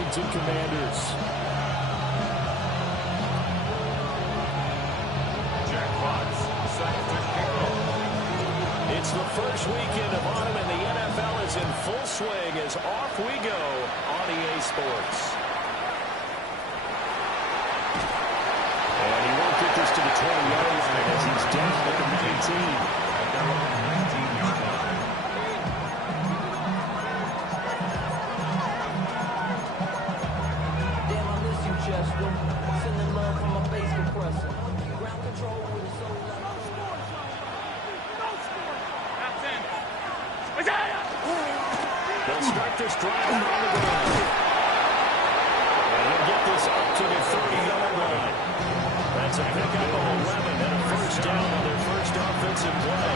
Washington Commanders. It's the first weekend of autumn, and the NFL is in full swing as off we go on EA Sports. And he won't get this to the 20-yard line as he's down at the 19. Sending love from my bass compressor. Ground control with a soul like they'll start this drive on the ground. And he'll get this up to the 30-yard line. That's a pickup of 11 and a first down on their first offensive play.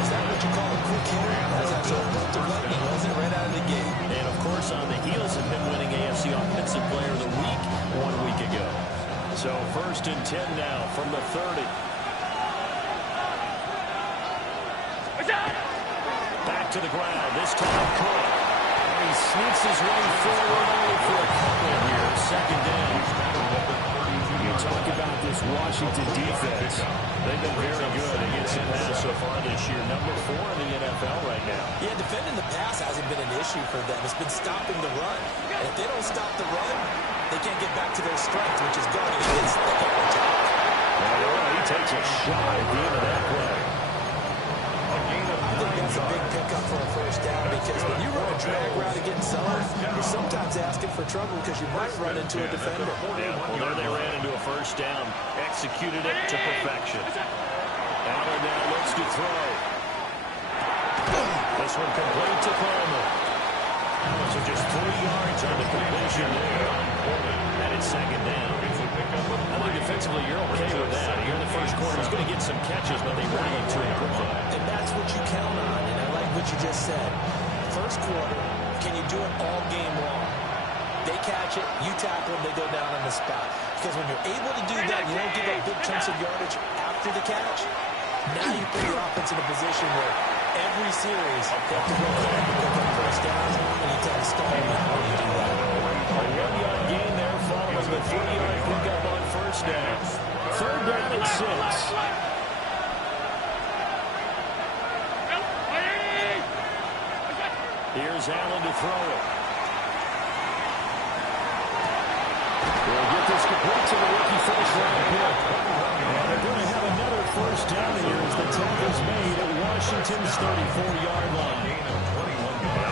Is that what you call a quick hitter? That's actually a bolt of lightning, wasn't it, right out of the gate? And, of course, on the heels of him winning AFC Offensive Player of the Week 1 week ago. So first and 10 now from the 30. Back to the ground. This time Cook. And he sneaks his way forward only for a couple here. Second down. You talk about this Washington defense. They've been very good against the pass so far this year. Number 4 in the NFL right now. Yeah, defending the pass hasn't been an issue for them. It's been stopping the run. And if they don't stop the run, they can't get back to their strength, which is guarding against the double attack. He takes a shot at the end of that play. I think that's a big pickup for a first down because when you run a drag route against zone, you're sometimes asking for trouble because you might run into a defender. Yeah, well, there they ran into a first down. Executed it to perfection. Allen now looks to throw. This one complete to Coleman. So just 3 yards on the completion there. And it's second down. I think defensively you're okay with that. Here in the first quarter, he's going to get some catches, but they run into him quickly. And that's what you count on, and I like what you just said. First quarter, can you do it all game long? They catch it, you tackle them, they go down on the spot. Because when you're able to do that, you don't give up big chunks of yardage after the catch. Now you put your offense in a position where every series they have to go ahead and pick up first down, and you tend to stall them out when you do that. A 1-yard gain there following the 3-yard pickup on first down. Third down and 6. Here's Allen to throw it. We'll get this complete to the rookie first round pick. And they're going to have another first down here as the tackle's made at Washington's 34-yard line.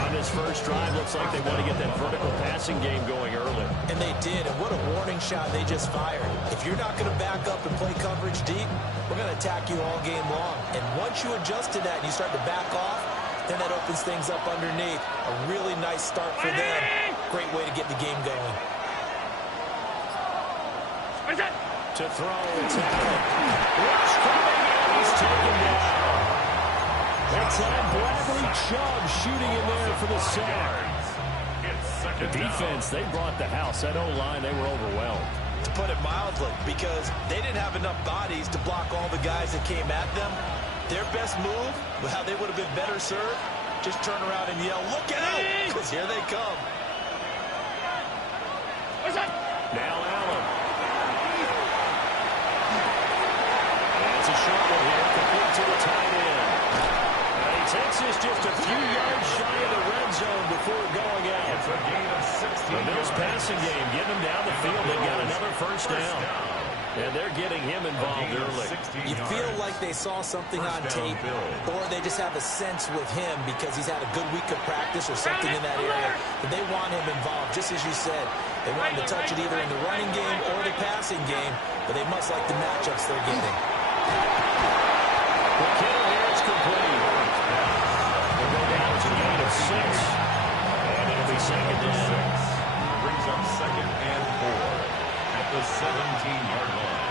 On this first drive, looks like they want to get that vertical passing game going early. And they did, and what a warning shot they just fired. If you're not going to back up and play coverage deep, we're going to attack you all game long. And once you adjust to that and you start to back off, then that opens things up underneath. A really nice start for them. Great way to get the game going. To throw, it's Allen. Rush coming in, he's taken down. That's Bradley Chubb shooting in there for the sack. The defense, they brought the house. That O-line, they were overwhelmed. To put it mildly, because they didn't have enough bodies to block all the guys that came at them. Their best move, how they would have been better served, just turn around and yell, "Look out!" Because here they come. Now Allen. And it's a short one here, complete to the tight end. And he takes this just a few yards shy of the red zone before going out. It's a gain of 16. The Bills passing game, getting them down the field. They got another first down. And they're getting him involved early. You feel like they saw something on tape, or they just have a sense with him because he's had a good week of practice or something in that area. But they want him involved, just as you said. They want him to touch it either in the running game or the passing game, but they must like the matchups they're getting. The kill here is complete. They'll go down to a gain of 6. And it'll be second down. Brings up second and 4. The 17-yard line.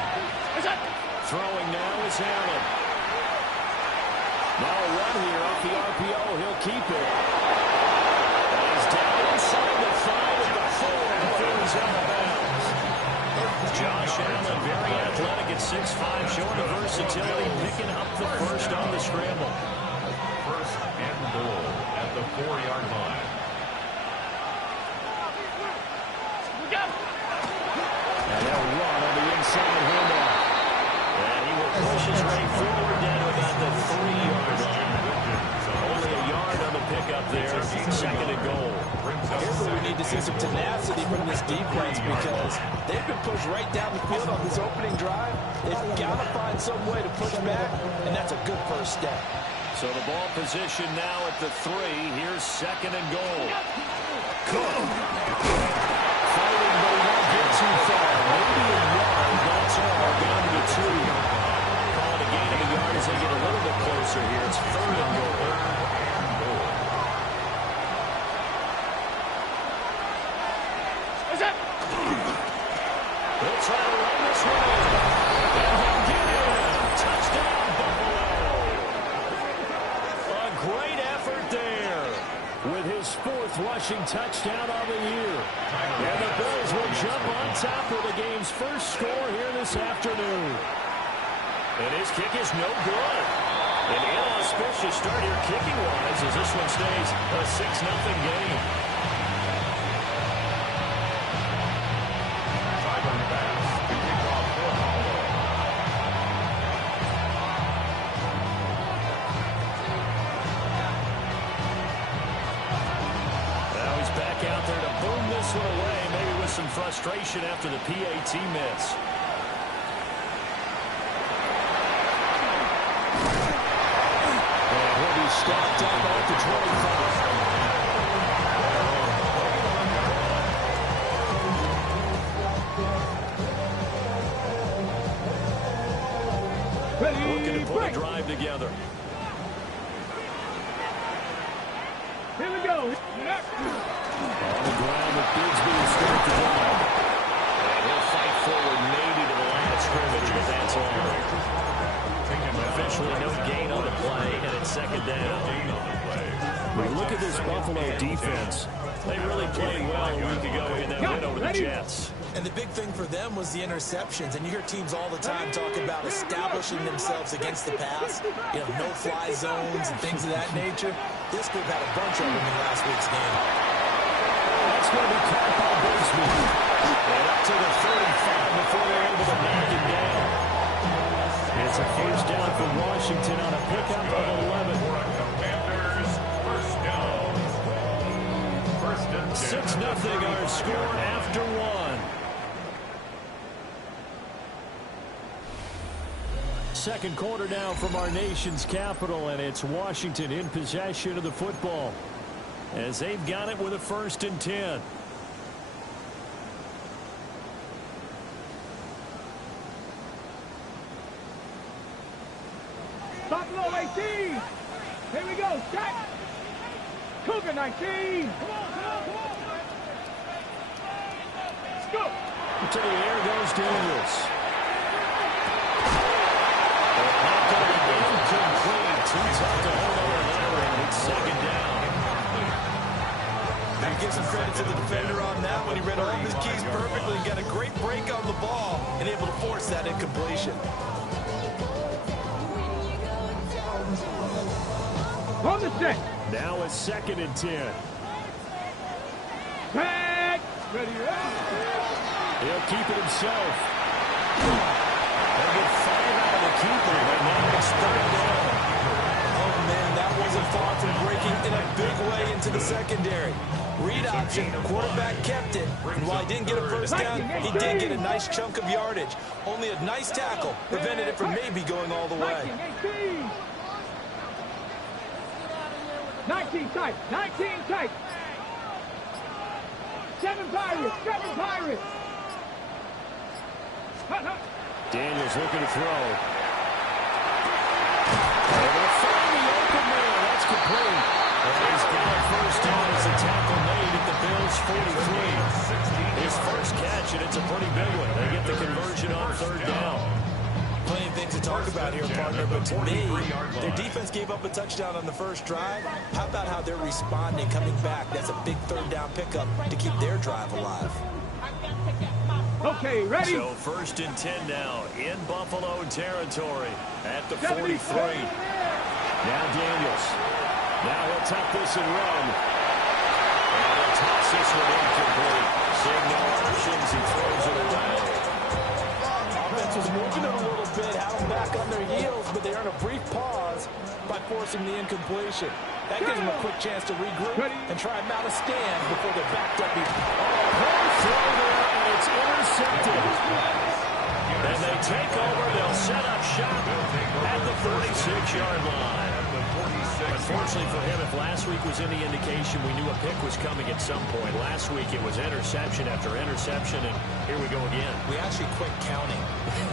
Throwing now is Allen. Now a run here off the RPO. He'll keep it. And he's down inside the 5 at the 4 before he's out of bounds. Josh Allen, very athletic at 6'5", showing the versatility, picking up the first on the scramble. First and goal at the 4-yard line. to see some tenacity from this defense because they've been pushed right down the field on this opening drive. They've got to find some way to push back, and that's a good first step. So the ball position now at the 3. Here's second and goal. Cook. Fighting, but he won't get too far. Maybe a yard. That's all. Down to the 2. Call it a gain of a yard as they get a little bit closer here. It's third and goal. They'll try to run this one in. And he'll get in. Touchdown, Buffalo. A great effort there with his 4th rushing touchdown of the year. And the Bills will jump on top of the game's first score here this afternoon. And his kick is no good. An inauspicious start here kicking-wise as this one stays a 6-0 game. Some frustration after the PAT miss. And he'll be stopped up at the 25. Looking to put a drive together. Here we go. On the ground with Bigsby to start the drive. And he'll fight forward maybe to the line of scrimmage, but that's all. Officially no gain on the play, and it's second down. When you look at this Buffalo defense, they really played well a week ago in that win over the Jets. And the big thing for them was the interceptions. And you hear teams all the time talk about establishing themselves against the pass. You know, no-fly zones and things of that nature. This group had a bunch of them in last week's game. That's going to be caught by Bigsby. And up to the 35 before they're able to knock him down. It's a first down for Washington on a pickup of 11. Commanders, first down. 6-0 our score after 1. Second quarter now from our nation's capital, and it's Washington in possession of the football as they've got it with a 1st and 10. Buffalo 18. Here we go. Shot. Cougar 19. Come on. Let's go. To the air goes Daniels. Incomplete. Too tough to hold over Larry. It's second down. I give some credit to the defender on that one. He read all of his keys perfectly and got a great break on the ball and able to force that incompletion. On the set. Now it's 2nd and 10. Back. Ready. He'll keep it himself. They'll get 5 out of the keeper, but now it's 3rd down. Oh, man, that wasn't far from breaking in a big way into the secondary. Read option, quarterback kept it, and while he didn't get a first down, he did get a nice chunk of yardage. Only a nice tackle prevented it from maybe going all the way. 19 tight. 19 tight. 7 Pirates. 7 Pirates. Daniels looking to throw. They'll find the open man. That's complete. And he's got a first down as a tackle made at the Bills' 43. His first catch, and it's a pretty big one. They get the conversion on 3rd down. Plenty of things to talk about here, partner, but to me, their defense gave up a touchdown on the first drive. How about how they're responding, coming back? That's a big 3rd down pickup to keep their drive alive. Okay, ready? So 1st and 10 now in Buffalo territory at the 43. Now Daniels. Now he'll tuck this and run. And he'll toss this one incomplete. Seeing no options, he throws it away. Offense was moving it a little bit, had them back on their heels, but they earned a brief pause by forcing the incompletion. That gives them a quick chance to regroup and try and mount a stand before they're backed up even 46-yard line. Unfortunately for him, if last week was any indication, we knew a pick was coming at some point. Last week it was interception after interception, and here we go again. We actually quit counting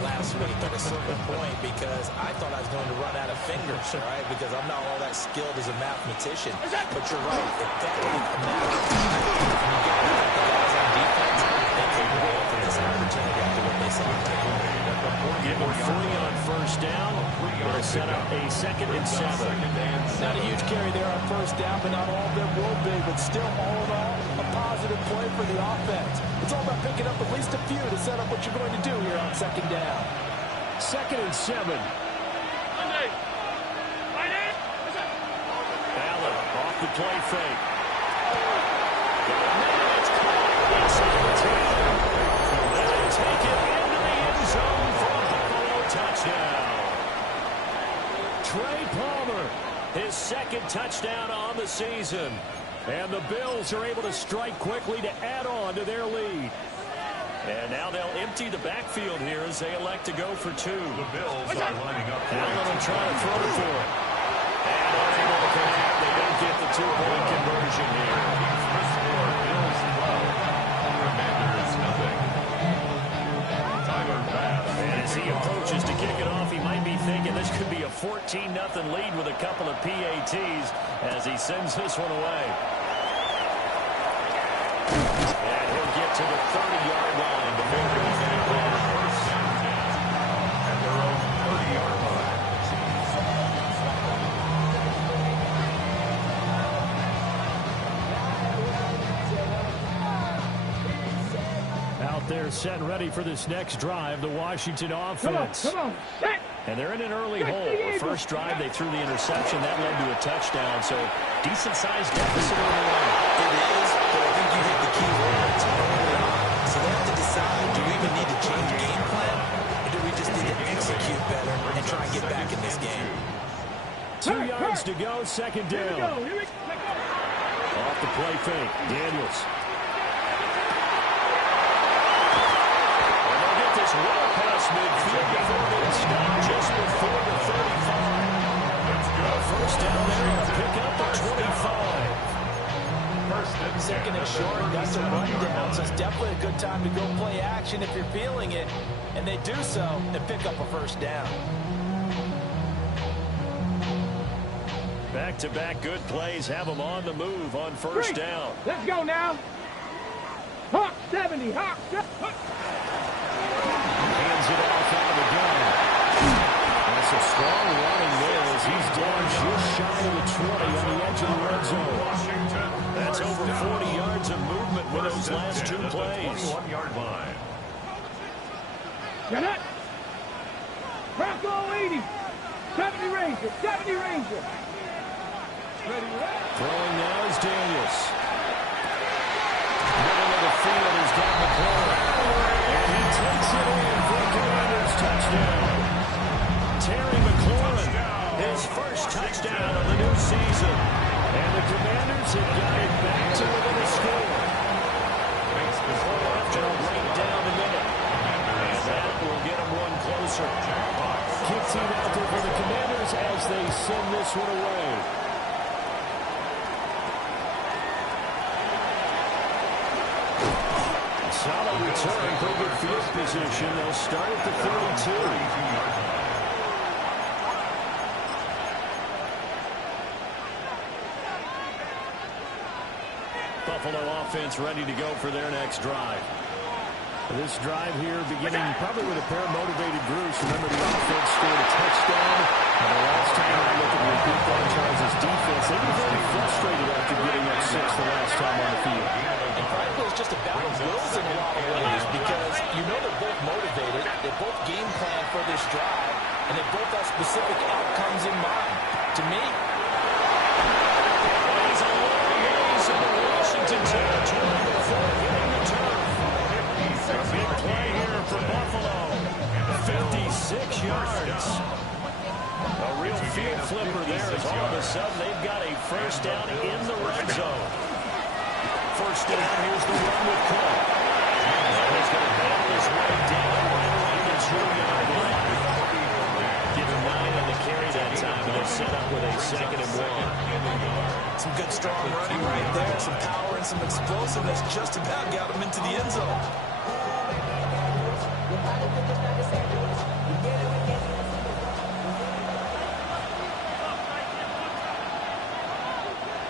last week at a certain point because I thought I was going to run out of fingers, right? Because I'm not all that skilled as a mathematician. But you're right. It felt like a matter of time. When you get the guys on defense, they can roll for this opportunity after what they saw today. Give him 3 on first down. It'll set up a 2nd and 7. Not a huge carry there on first down, but not all of them will be. But still, all in all, a positive play for the offense. It's all about picking up at least a few to set up what you're going to do here on 2nd down. 2nd and 7. Allen off the play fake. They'll take it into the end zone for a Buffalo touchdown. Trey Palmer, his 2nd touchdown on the season. And the Bills are able to strike quickly to add on to their lead. And now they'll empty the backfield here as they elect to go for 2. The Bills are lining up. Allen will try to throw for it. And unable to connect. They don't get the 2-point conversion here. The score, Bills 12. Commanders nothing. Tyler Bass. And as he approaches to kick it off, he might be thinking this could be a 14-0 lead with a couple of PATs as he sends this one away. And he'll get to the 30-yard line. The Bills First down at their own 30-yard line. out there set and ready for this next drive, the Washington offense. Come on, set. And they're in an early hole. The first drive, they threw the interception. That led to a touchdown, so decent-sized deficit early on. It is, but I think you hit the key words early on. So they have to decide, do we even need to change game plan, or do we just need to execute better and try and get back in this game? 2 yards to go, second Here we go. down. Here we go. Off the play fake, Daniels. And they'll get this well past midfield before they stop just before the 35. First down there, and a pickup at 25. Second and short, that's a rundown, so it's definitely a good time to go play action if you're feeling it. And they do so and pick up a first down. Back-to-back good plays have them on the move on first down. Let's go now. Hawk 70, Hawk 70. Hands it off out of the gun. That's a strong running there as he's down just shy of the 20 on the edge of the red zone. That's over 40 yards of movement with those last two plays. 21-yard line. Get it. Bronco 80. 70 Ranger. 70 Ranger. Throwing now is Daniels. Middle of the field is got McLaurin. And he takes it in for a Commanders touchdown. Terry McLaurin, his first touchdown of the new season. And the Commanders have got it back to within a score. Before after a break down the middle. And that will get them one closer. Kick team out there for the Commanders as they send this one away. Solid return, pretty good field position. They'll start at the 32. Buffalo offense ready to go for their next drive. This drive here beginning probably with a pair of motivated groups. Remember, the offense scored a touchdown. And the last time I looked at the repeat franchise's defense, they were very frustrated after getting up 6 the last time on the field. And frankly, it's just a battle of wills in a lot of ways because you know they're both motivated, they both game plan for this drive, and they both have specific outcomes in mind. To me, He's a long ways in the Washington territory before hitting the turf. A big play here for Buffalo. 56 yards. A real field flipper there as all of a sudden they've got a first down in the red zone. First down, here's the run with Cook. And he's going to battle his way down right around the 2-yard line. Give him 9 on the carry Some good, strong running right there. Some power and some explosiveness. Just about got him into the end zone.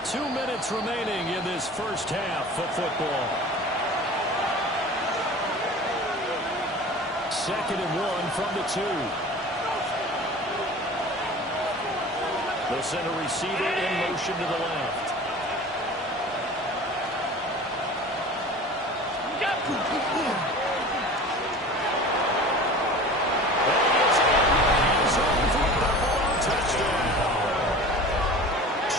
Two minutes remaining in this first half of football. 2nd and 1 from the 2. The center receiver in motion to the left.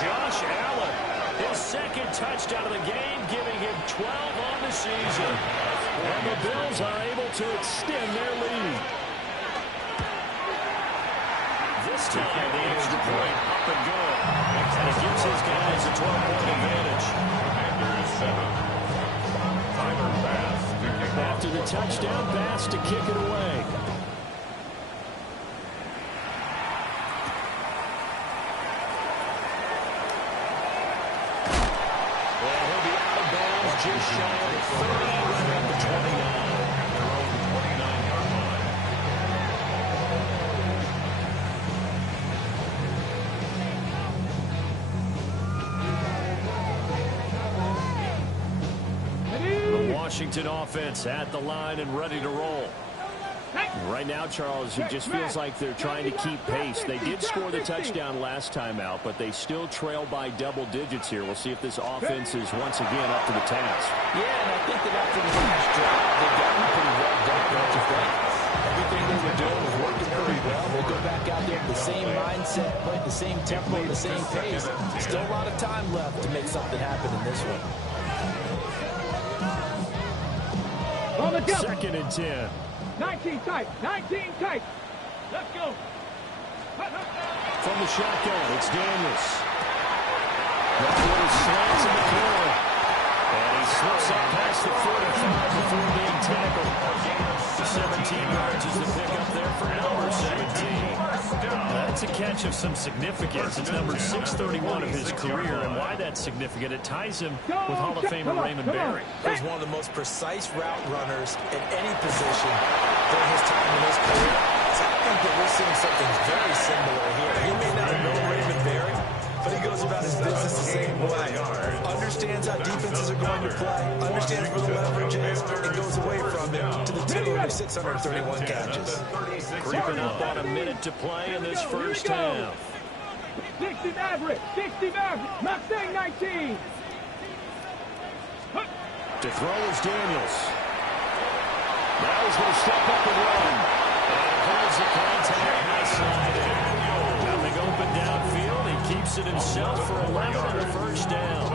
Josh Allen, his 2nd touchdown of the game, giving him 12 on the season. And the Bills are able to extend their lead. This time, the extra point up and good. And it gives his guys a 12-point advantage. After the touchdown, Bass to kick it away. Well, he'll be out of bounds just shy of 30 right at the 29. Their own 29-yard line. The Washington offense at the line and ready to roll. Right now, Charles, it just feels like they're trying to keep pace. They did score the touchdown last time out, but they still trail by double digits here. We'll see if this offense is once again up to the task. Yeah, and I think that after the last drive, they got me pretty well done, don't you think? Everything they were doing was working pretty well. They go back out there with the same mindset, play the same tempo, the same pace. Still a lot of time left to make something happen in this one. On the jump. 2nd and 10. 19 tight. 19 tight. Let's go. From the shotgun, it's Daniels. That one slants in the corner. And he slips up past the 45 before being tackled. 17 yards is the pickup there for number 17. That's a catch of some significance. It's number 631 of his career, and why that's significant, it ties him with Hall of Famer Raymond Berry. He's one of the most precise route runners at any position during his time in his career. So I think that we're seeing something very similar here. He may not know Raymond Berry, but he goes about his business the same way. Understands how defenses are going to play, understands where the leverage is, and goes away from it to the tune of 631 catches. Creeping up on a minute to play in this first half. 60 Maverick. 60 Maverick. Not saying 19. To throw is Daniels. Now he's going to step up and run. And holds the contact high side. Nothing open downfield. He keeps it himself for 11 on the first down.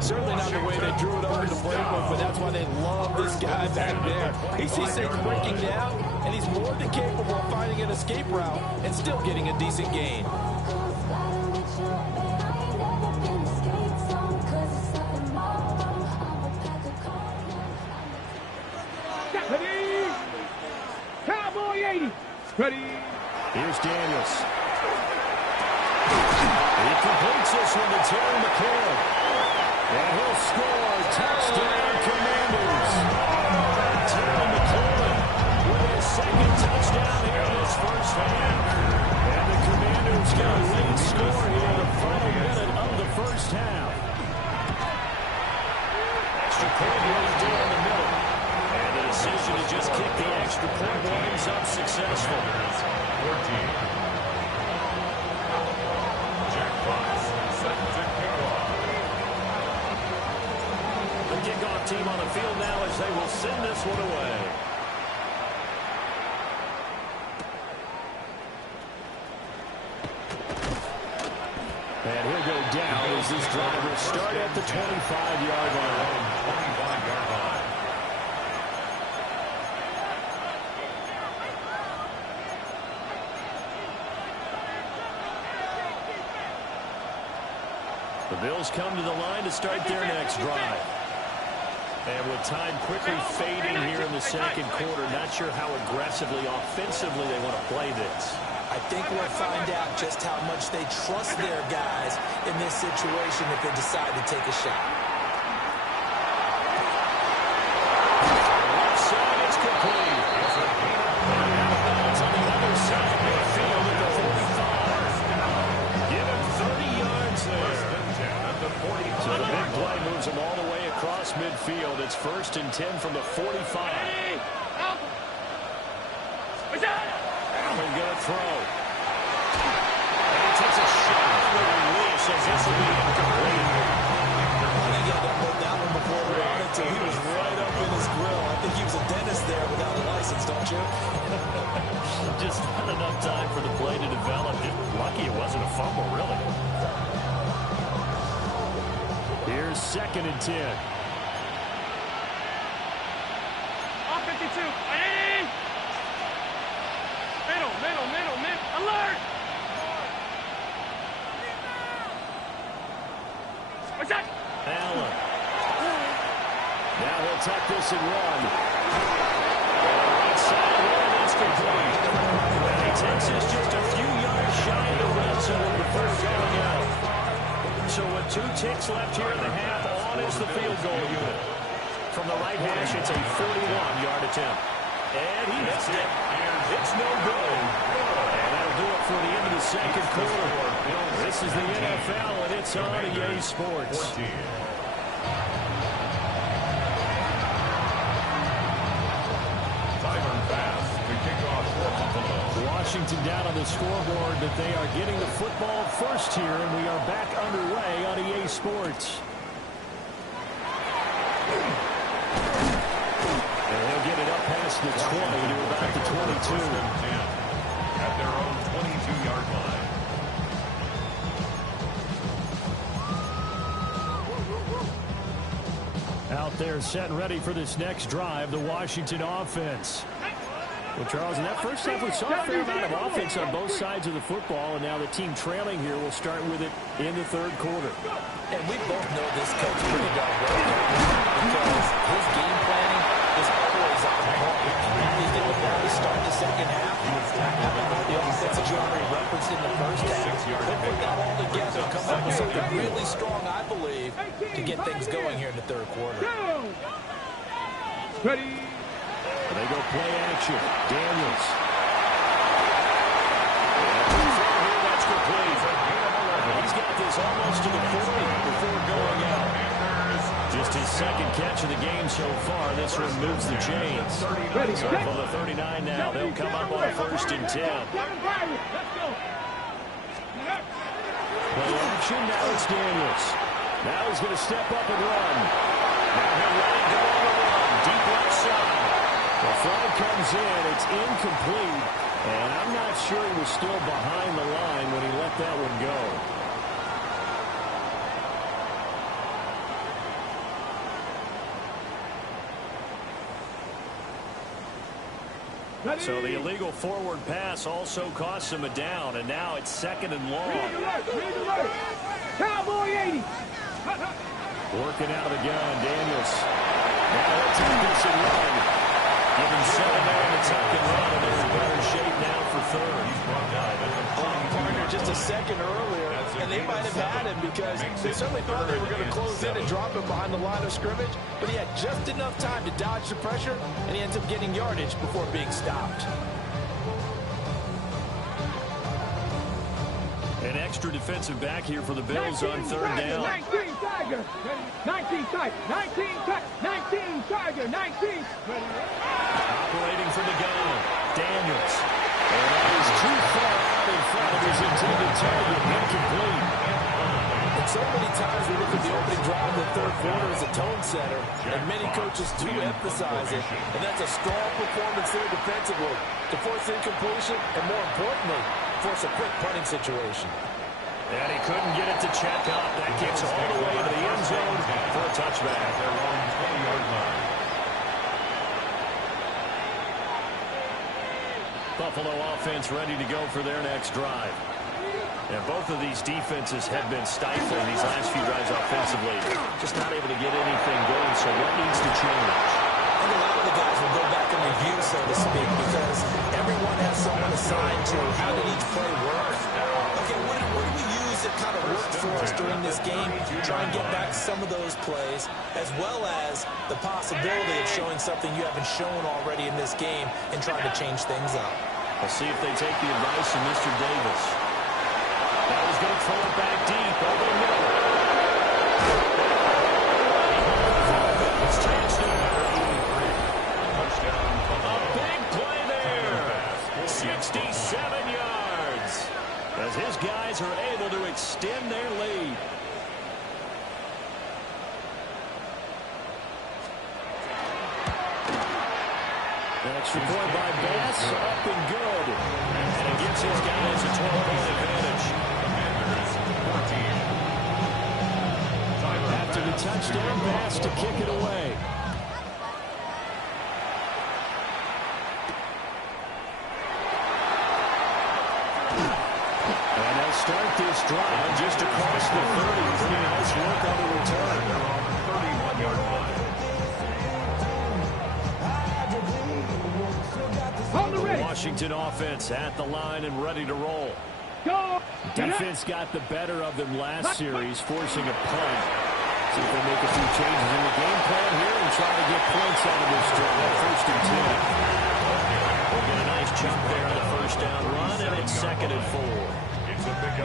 Certainly not the way they drew it up in the playbook, but that's why they love this guy back there. He sees things breaking down, and he's more than capable of finding an escape route and still getting a decent gain. Ready. Cowboy 80. Ready. Here's Daniels. He completes this one to Terry McLaurin. And he'll score. Touchdown, Commanders. Terry McLaurin with his 2nd touchdown here in this first half. And the Commanders get a late score here in the final minute of the first half. Extra point right down the middle. And the decision to just kick the extra point winds up successful. 14. Kickoff team on the field now as they will send this one away. And he'll go down as this drive will start at the 25-yard line. 25-yard line. The Bills come to the line to start their next drive. And with time quickly fading here in the second quarter, not sure how aggressively, offensively they want to play this. I think we'll find out just how much they trust their guys in this situation if they decide to take a shot. Left side is complete. And out of bounds on the other side of midfield at the 45. Give him 30 yards there. So the big play moves him all the way across midfield. It's 1st and 10 from the 45. Allen going to throw. And he takes a shot on the release as this will be incomplete. I think I got that one before we were on it, too. He was right up in his grill. I think he was a dentist there without a license, don't you? Just not enough time for the play to develop. Lucky it wasn't a fumble, really. Here's 2nd and 10. Off 52. Middle. Alert! What's that? Allen. Now he'll tuck this and run. Right side run, it's complete. And he takes this just a few yards shy of the red zone before going out. So with 2 ticks left here in the half, on is the field goal unit. From the right hash, it's a 41-yard attempt. And he missed it. It's no good. And that'll do it for the end of the 2nd quarter. This is the NFL, and it's on EA Sports. Washington down on the scoreboard, but they are getting the football first here, and we are back underway on EA Sports. And he'll get it up past the 20 to about the 22. At their own 22-yard line. Out there set and ready for this next drive, the Washington offense. Well, Charles, in that first half, we saw a fair amount of offense on both sides of the football, and now the team trailing here will start with it in the 3rd quarter. And we both know this coach pretty darn well because his game planning is always on point. Now he did with that to start the 2nd half. The offensive genre referenced in the first half. They'll put that all together and come up with something really strong, I believe, to get things going here in the 3rd quarter. Ready. They go play action. Daniels. That's complete. He's got this almost to the 40 before going out. Just his 2nd catch of the game so far. This one moves the chains. From the 39 now. They'll come up on 1st and 10. Play action. Now it's Daniels. Now he's going to step up and run. Now he'll let it go on the run. Deep left side. The flag comes in. It's incomplete. And I'm not sure he was still behind the line when he let that one go. So the illegal forward pass also costs him a down, and now it's 2nd and long. Cowboy 80. Working out of the gun, Daniels. Now let's take this and run. Give him 7 there in the tuck and run, and they're in better shape now for 3rd. Partner just a second earlier, and they might have had him because they certainly thought they were going to close in and drop him behind the line of scrimmage, but he had just enough time to dodge the pressure, and he ends up getting yardage before being stopped. An extra defensive back here for the Bills on 3rd down. 19 Tiger. 19 Tiger. 19 Tiger. 19 Tiger. 19. Operating from the gun. Daniels. And that is too far out in front of his intended target. Incomplete. And so many times we look at the opening drive of the 3rd quarter as a tone setter, and many coaches do emphasize it, and that's a strong performance there defensively to force incompletion and, more importantly, force a quick punting situation. And he couldn't get it to check up. That kicks all the way into the end zone for a touchback. Their own 20-yard line. Buffalo offense ready to go for their next drive. And both of these defenses have been stifling these last few drives offensively. Just not able to get anything going, so what needs to change? think a lot of the guys will go back and review, so to speak, because everyone has someone assigned to how did each play work. Okay, what did we use that kind of worked for us during this game? Try and get back some of those plays, as well as the possibility of showing something you haven't shown already in this game and trying to change things up. We'll see if they take the advice from Mr. Davis. That was going to throw it back deep over the middle. A big play there. 67 yards. As his guys are able to extend their lead. Extra point by Bass, up and good. And it gives his guys a 12-point advantage. After the touchdown, Bass to kick it away. And they'll start this drive just across the 30. Pretty nice work on the return. 31-yard line. Washington offense at the line and ready to roll. Go! Defense got the better of them last series, forcing a punt. See if they make a few changes in the game plan here and try to get points out of this drive. 1st and 10. We'll get a nice jump there on the first down run, and it's 2nd and 4.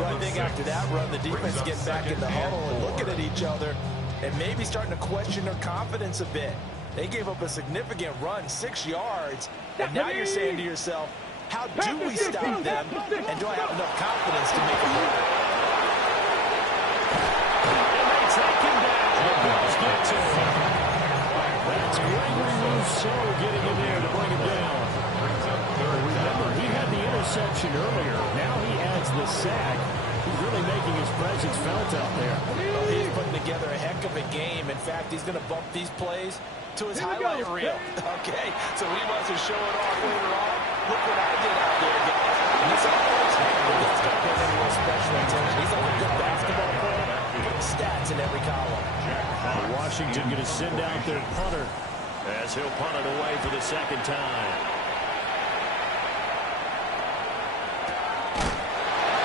Well, I think after that run, the defense getting back in the huddle and looking at each other and maybe starting to question their confidence a bit. They gave up a significant run, 6 yards, and now you're saying to yourself, how do we stop them, and do I have enough confidence to make a play? And they take him down. The Bills get to him. That's Gregory Rousseau getting in there to bring him down. Remember, he had the interception earlier. Now he adds the sack. He's really making his presence felt out there. Well, he's putting together a heck of a game. In fact, he's going to bump these plays to his highlight reel. Okay, so when he wants to show it off later on, look what I did out there, guys. And this offense, he's got to pay him real special attention. He's like a good basketball player, putting stats in every column. Washington going to send out their punter as he'll punt it away for the 2nd time.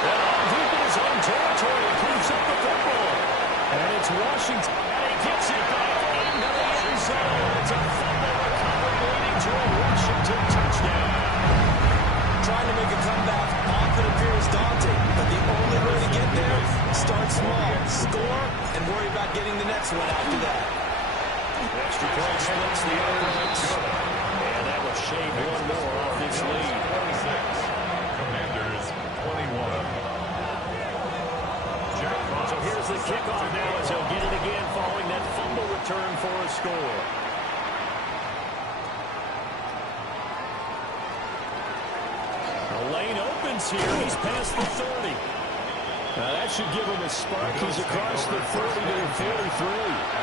And on deep in his own territory, he pulls up the football. And it's Washington, and he gets it back into the end zone. It's a fumble recovery leading to a Washington touchdown. Trying to make a comeback often appears daunting, but the only way to get there, start small, score, and worry about getting the next one after that. Extra point splits the offense. And that will shave one more off this lead. 26. Commanders 21. So here's the kickoff now as he'll get it again following that fumble return for a score. The lane opens here. He's past the 30. Now that should give him a spark. He's across the 30 to the 43.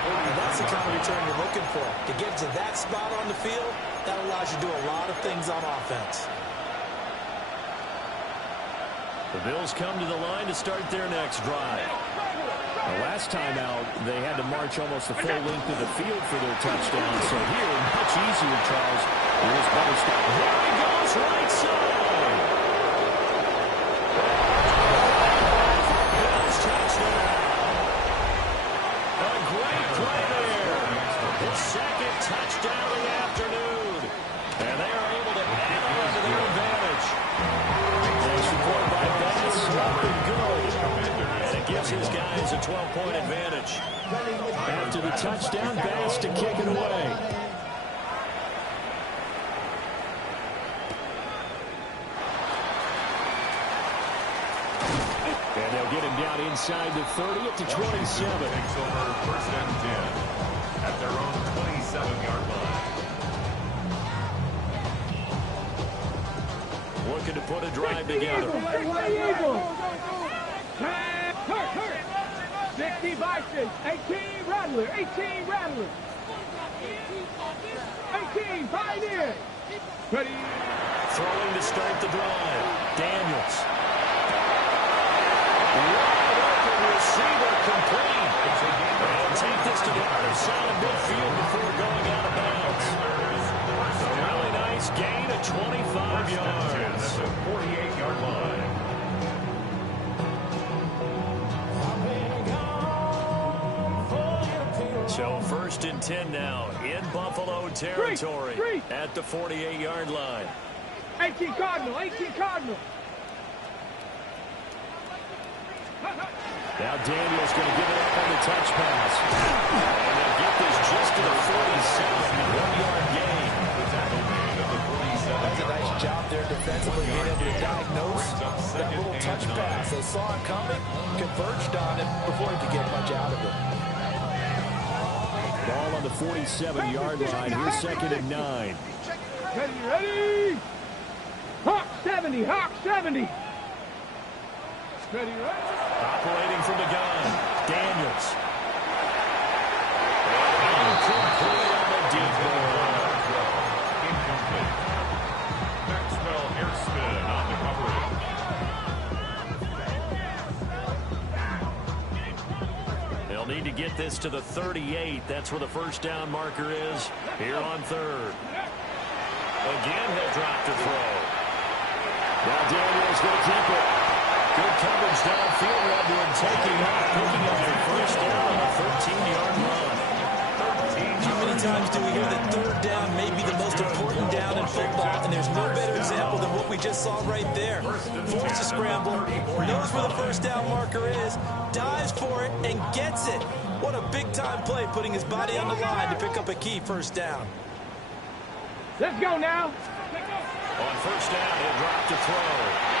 And that's the kind of return you're looking for. To get to that spot on the field, that allows you to do a lot of things on offense. The Bills come to the line to start their next drive. The last time out, they had to march almost the full length of the field for their touchdown. So here, much easier, Charles. Here's Butterstep. There he goes, right side. Bills touchdown. A great play there. His 2nd touchdown of the afternoon. And they are able to add on to their advantage. Nice report by Bass, up and good. And it gives his guys a 12-point advantage. After the touchdown, Bass to kick it away. And they'll get him down inside the 30 at the 27. Takes over 1st and 10 at their own 27-yard line. Looking to put a drive together. 60 Bison, 18 Rattler, 18 Rattler. 18, Pioneer. Ready. Throwing to start the drive. Daniels. Wide open receiver complete. And take this to the other side of midfield before going out of bounds. 25 yards. That's a 48-yard line. So 1st and 10 now in Buffalo territory Three. at the 48-yard line. 18 Cardinal, 18 Cardinal. Now Daniel's going to give it up on the touch pass. And they'll get this just to the 47, 1-yard gain. That's a nice job there defensively, being able to diagnose that little touch pass. They saw it coming, converged on it before he could get much out of it. Ball on the 47-yard line. Here's 2nd and 9. Ready. Hawk 70, Hawk 70. Ready. Operating from the gun, Daniels. Incomplete on the deep ball. Incomplete. Maxwell Airspin on the coverage. They'll need to get this to the 38. That's where the 1st down marker is here on 3rd. Again, he'll drop to throw. Now Daniels going to keep it. Good coverage downfield. Redwood taking off, picking up the 1st down on the 13-yard run. How many times do we hear that 3rd down may be the most important down in football, and there's no better example than what we just saw right there. Forces a scramble, knows where the 1st down marker is, dives for it, and gets it. What a big-time play, putting his body on the line to pick up a key 1st down. Let's go now. On 1st down, he'll drop to throw.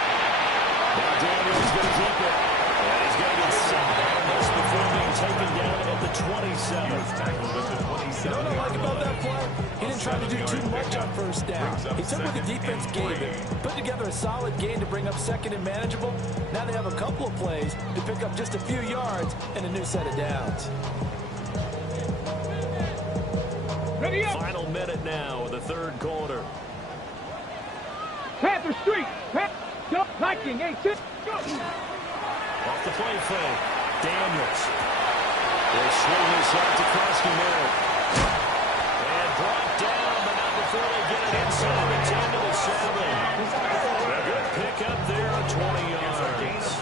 Now Daniels going to keep it. And he's going to get sacked on this before being taken down at the 27. You know what I like about that play? He didn't try to do too much on 1st down. He took what the defense gave him, put together a solid game to bring up 2nd and manageable. Now they have a couple of plays to pick up just a few yards and a new set of downs. Ready up. Final minute now of the 3rd quarter. Panther Street. Viking 18. Go. Off the play fake. Daniels. They'll swing this out to Krosky-Merritt. And brought down, but not before they get it inside the 10 to the 7. A good pick up there on 20 yards.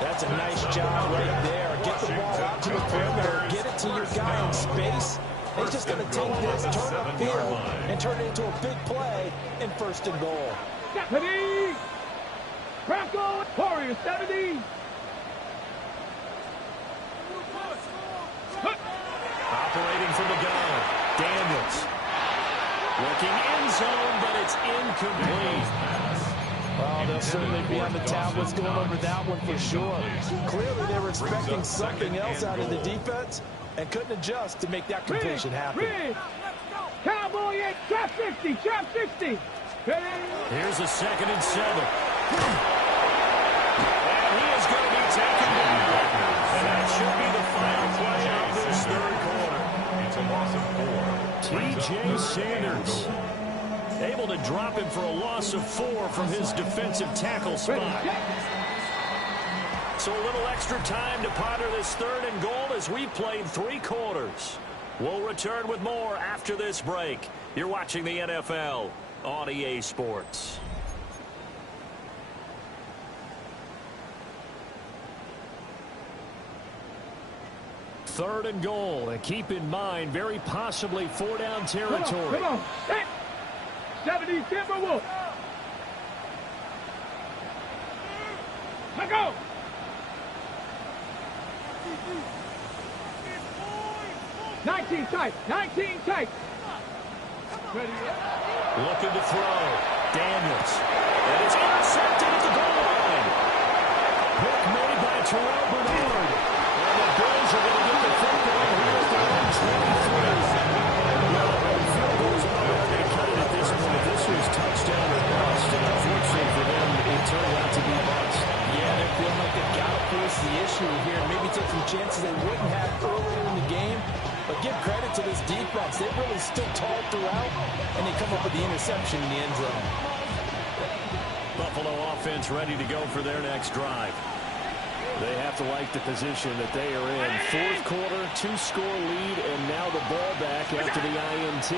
That's a nice job right there. Get the ball out to the perimeter. Get it to your guy in space. He's just going to take this, turn upfield, and turn it into a big play in 1st and goal. Ready. Crackle. Warrior 70. Operating from the gun. Daniels. Looking end zone, but it's incomplete. Well, they'll certainly be on the tablets going over that one for sure. Clearly, they were expecting something else out of the defense and couldn't adjust to make that completion happen. Cowboy 8, trap 60, trap 60. Here's a 2nd and 7. And he is going to be taken down. And that should be the final play of this 3rd quarter. It's a loss of 4. T.J. Sanders able to drop him for a loss of 4 from his defensive tackle spot. So a little extra time to ponder this 3rd and goal as we played 3 quarters. We'll return with more after this break. You're watching the NFL on EA Sports. Third and goal, and keep in mind, very possibly 4-down territory. Come on. Hey. 70 Timberwolves. Let go. Nineteen tight. 19 tight. Ready? Looking to throw. Daniels. And it's intercepted at the goal line. Pick made by Terrell Bernard. And the Bills are going to get the football here at their own 23. Well, field goals are already counted at this point. This was touchdown or bust. And unfortunately for them, it turned out to be bust. Yeah, they're feeling like they've got to force the issue here. Maybe take some chances they wouldn't have earlier in the game. But give credit to this defense. They've really stood tall throughout, and they come up with the interception in the end zone. Buffalo offense ready to go for their next drive. They have to like the position that they are in. 4th quarter, 2-score lead, and now the ball back after the INT.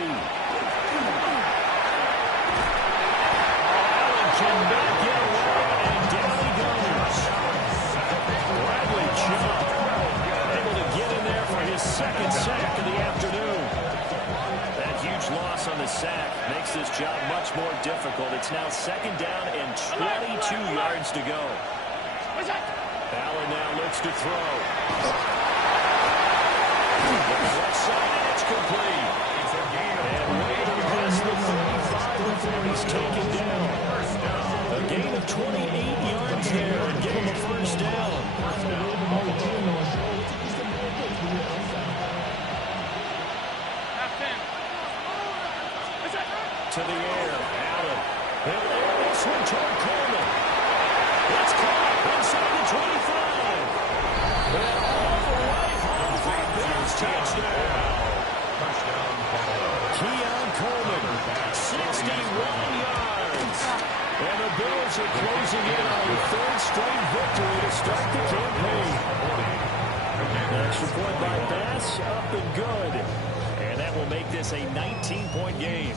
cannot get away, and down he goes. Bradley Chubb able to get in there for his second sack of the afternoon. That huge loss on the sack makes this job much more difficult. It's now second down and 22 yards to go. Allen now looks to throw. The left side, it's complete. And Wade across the 35 before he's taken down. A gain of 28 yards there and give him a first down. To the air, Allen. He'll air this one toward Coleman. It's caught inside the 25. And all the way home for a Bills touchdown. Keon Coleman, 61 yards. And the Bills are closing in on a third straight victory to start the campaign. Extra point by Bass, up and good. And that will make this a 19-point game.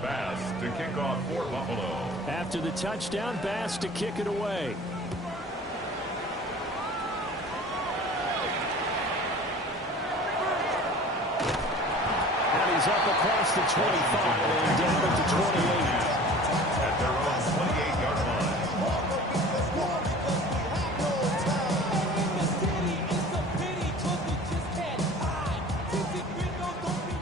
Bass to kick off for Buffalo. After the touchdown, Bass to kick it away. And he's up across the 25 and down at the 28. At their own 28-yard line.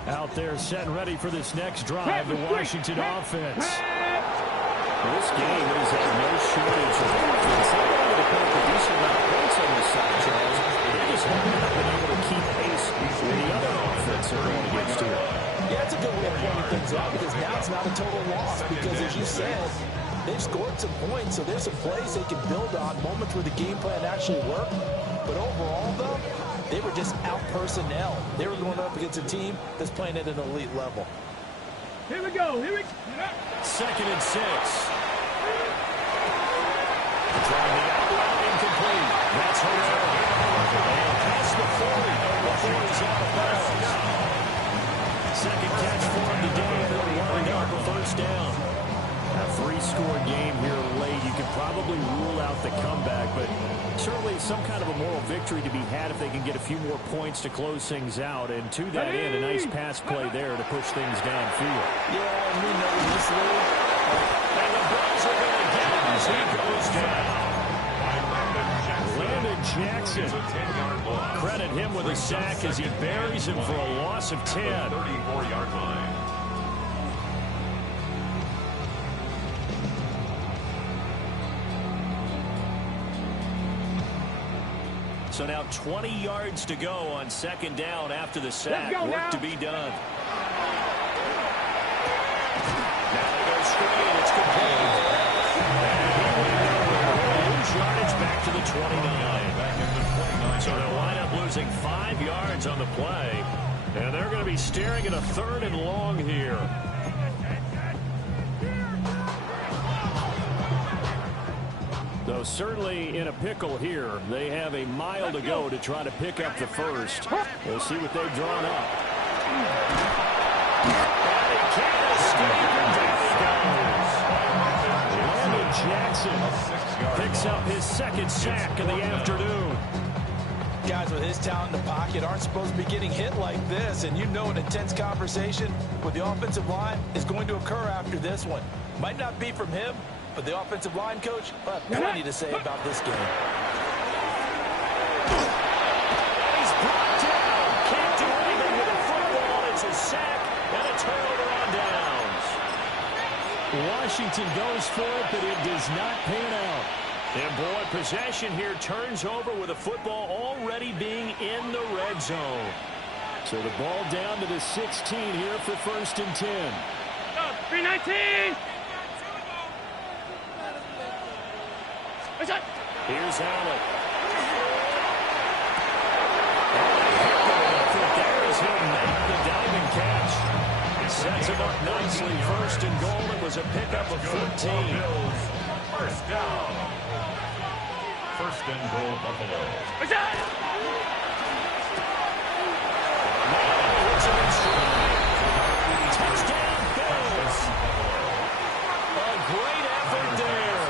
Out there set and ready for this next drive, the Washington offense. This game has had no shortage of offense. They've been able to put up a decent amount of points on this side, Charles. They just haven't been able to keep pace with the other offense they're going against here. Yeah, that's a good way of pointing things out because now it's not a total loss because, as you said, they've scored some points, so there's some plays they can build on, moments where the game plan actually worked. But overall, though, they were just out personnel. They were going up against a team that's playing at an elite level. Here we go. Here we go. Second and 6. Trying the out route, incomplete. That's Herrera. And past the 40 before he's out of bounds. Second catch for him today, and they'll line up for first down. A 3-score game here late. You could probably rule out the comeback, but certainly some kind of a moral victory to be had if they can get a few more points to close things out. And to that end, a nice pass play there to push things downfield. Yeah, and we know this league. And the Bills are going to get him as he goes down. Landon Jackson. Credit him with a sack as he buries him for a loss of 10. 34-yard line. So now 20 yards to go on second down after the sack. Work now to be done. Now they go straight, and it's complete. And he went nowhere. Lose yardage back to the 29. So they'll wind up losing 5 yards on the play. And they're going to be staring at a 3rd and long here. Though certainly in a pickle here. They have a mile to go to try to pick up the first. We'll see what they've drawn up. And he can't escape, and down he goes. Landon Jackson picks up his second sack of the afternoon. Guys with his talent in the pocket aren't supposed to be getting hit like this, and you know an intense conversation with the offensive line is going to occur after this one. Might not be from him, but the offensive line coach will have plenty to say about this game. He's brought down. Can't do anything with the football. It's a sack and a turnover on downs. Washington goes for it, but it does not pan out. And boy, possession here turns over with the football already being in the red zone. So the ball down to the 16 here for 1st and 10. 319. Here's Allen. There is he'll make the diving catch. Sets him up nice Previously, first and goal, it was a pickup of 14. First down. First and goal, Buffalo. Touchdown, Bills. A great effort there.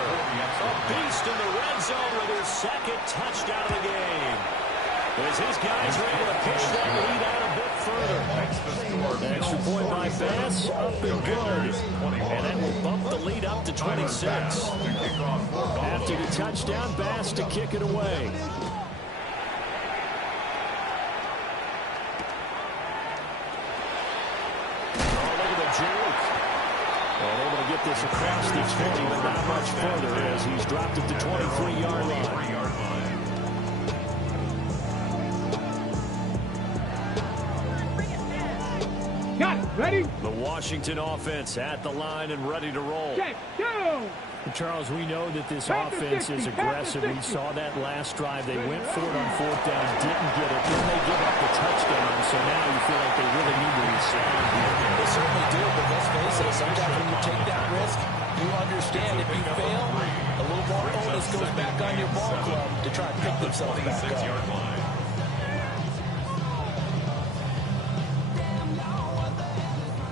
A beast in the red zone with his second touchdown of the game. As his guys were able to push that lead out a bit further. An extra point by Bass, up and good. And that will bump the lead up to 26. After the touchdown, Bass to kick it away. And able to get this across the 20, but not much further as he's dropped it to 23-yard line. Got it. Ready? The Washington offense at the line and ready to roll. Check. Go. Charles, we know that this offense is aggressive. We saw that last drive. They went for it on fourth down, didn't get it. Then they give up the touchdown. So now you feel like they really need to resound here. They certainly do, but let's face it, sometimes when you take that risk, you understand if you fail, a little more onus goes back on your ball club to try and pick themselves back up.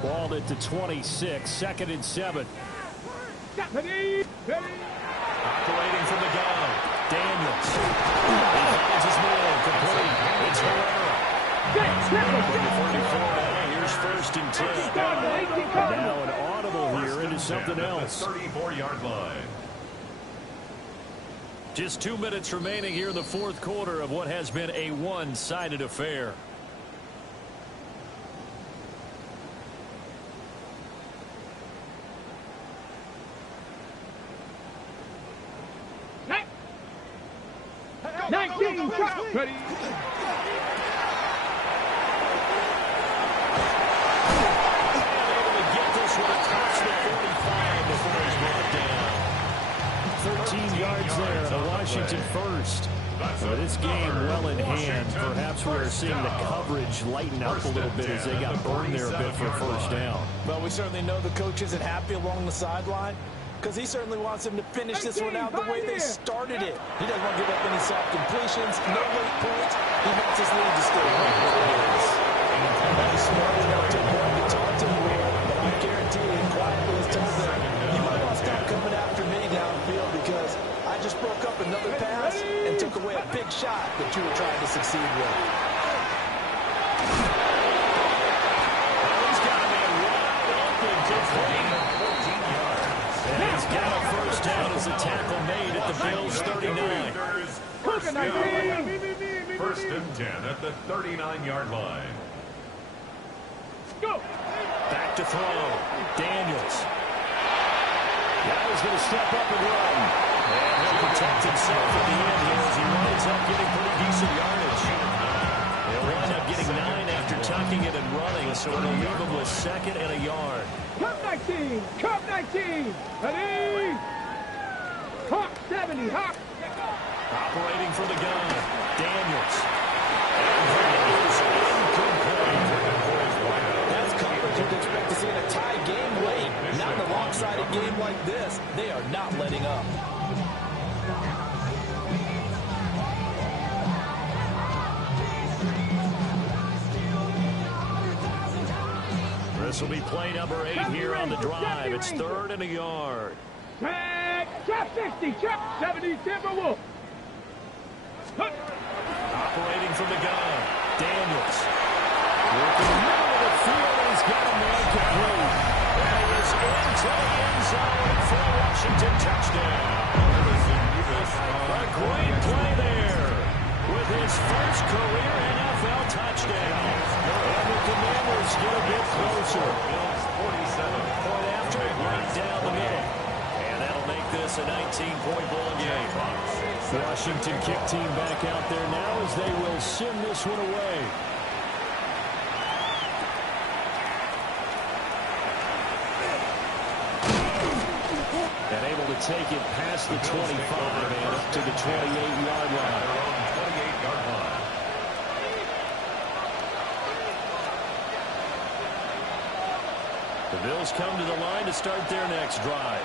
Balled it to 26, 2nd and 7. Ready. Operating from the gun, Daniels. He finds his man, complete. It's Herrera. Number 34 now. Here's 1st and 10. Now an audible here into something else. 34-yard line. Just 2 minutes remaining here in the fourth quarter of what has been a one-sided affair. Ready. Get this one across the 45 before he's brought down. 13 yards there, the Washington first. This game well in hand. Perhaps we are seeing the coverage lighten up a little bit as they got burned there a bit for a first down. Well, we certainly know the coach isn't happy along the sideline, because he certainly wants them to finish this one out the way they started it. He doesn't want to give up any soft completions, no late points. He wants his lead to stay right where it is. He's smart enough to avoid the taunting rule, but I guarantee you, quietly has told them, you might want to stop coming after me downfield because I just broke up another pass and took away a big shot that you were trying to succeed with. He's got a man wide open to play. He's got a first down as a tackle made at the Bills' 39. First and 10 at the 39-yard line. Go. Back to throw. Daniels. Now he's going to step up and run. And he'll protect himself at the end here as he winds up getting pretty decent yardage. He'll wind up getting 9 after tucking it and running, so it'll leave him with 2nd and a yard. Cup 19. Cup 19. Ready. Hawk 70. Hawk. Operating for the gun. Daniels. And that is incomplete. That's coverage you'd expect to see in a tie game late. Not in a lopsided game like this. They are not letting up. This will be play number 8 here on the drive. It's 3rd and a yard. Trap 60. Trap 70. Timberwolf. Operating from the gun. Daniels. Working in the middle of the field. He's got a man complete. And he is into the end zone for a Washington touchdown. A great play there with his first career NFL touchdown. And the Commanders get a bit closer. 47-point after right down the middle. And that'll make this a 19-point ball game. Washington kick team back out there now as they will send this one away. And able to take it past the 25 and up to the 28-yard line. The Bills come to the line to start their next drive.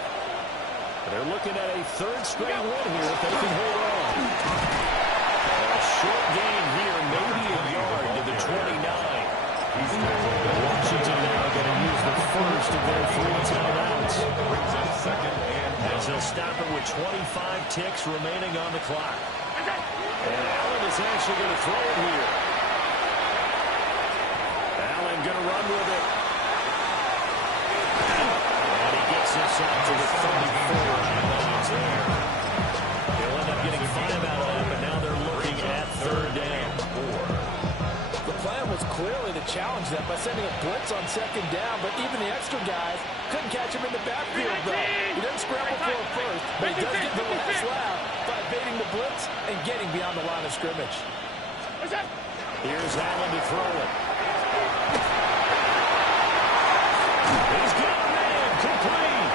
They're looking at a third straight win here if they can hold on. A short gain here, maybe a yard to the 29. Washington now going to use the first of their 3 timeouts. As they'll stop it with 25 ticks remaining on the clock. And Allen is actually going to throw it here. Allen going to run with it. And he gets this out to the 34. They'll end up getting 5 out of that, but now they're looking at third down. The plan was clearly to challenge them by sending a blitz on second down, but even the extra guys couldn't catch him in the backfield, though. He doesn't scramble for a first, but he does get the last laugh by evading the blitz and getting beyond the line of scrimmage. Here's Allen to throw it. He's got a man, complete.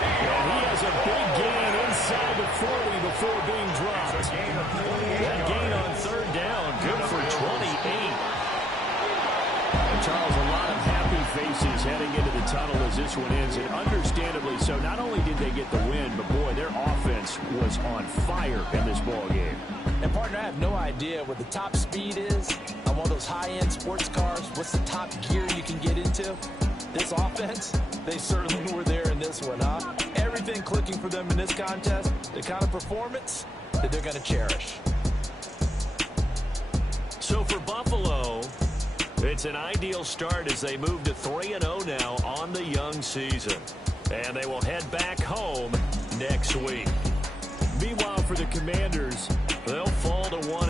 And he has a big gain inside the 40 before being dropped. That gain on third down, good for 28. And Charles, a lot of happy faces heading into the tunnel as this one ends, and understandably so. Not only did they get the win, but boy, their offense was on fire in this ball game. And partner, I have no idea what the top speed is on one of those high-end sports cars. What's the top gear you can get into? This offense, they certainly were there in this one, huh? Everything clicking for them in this contest, the kind of performance that they're going to cherish. So for Buffalo, it's an ideal start as they move to 3-0 now on the young season. And they will head back home next week. Meanwhile, for the Commanders, they'll fall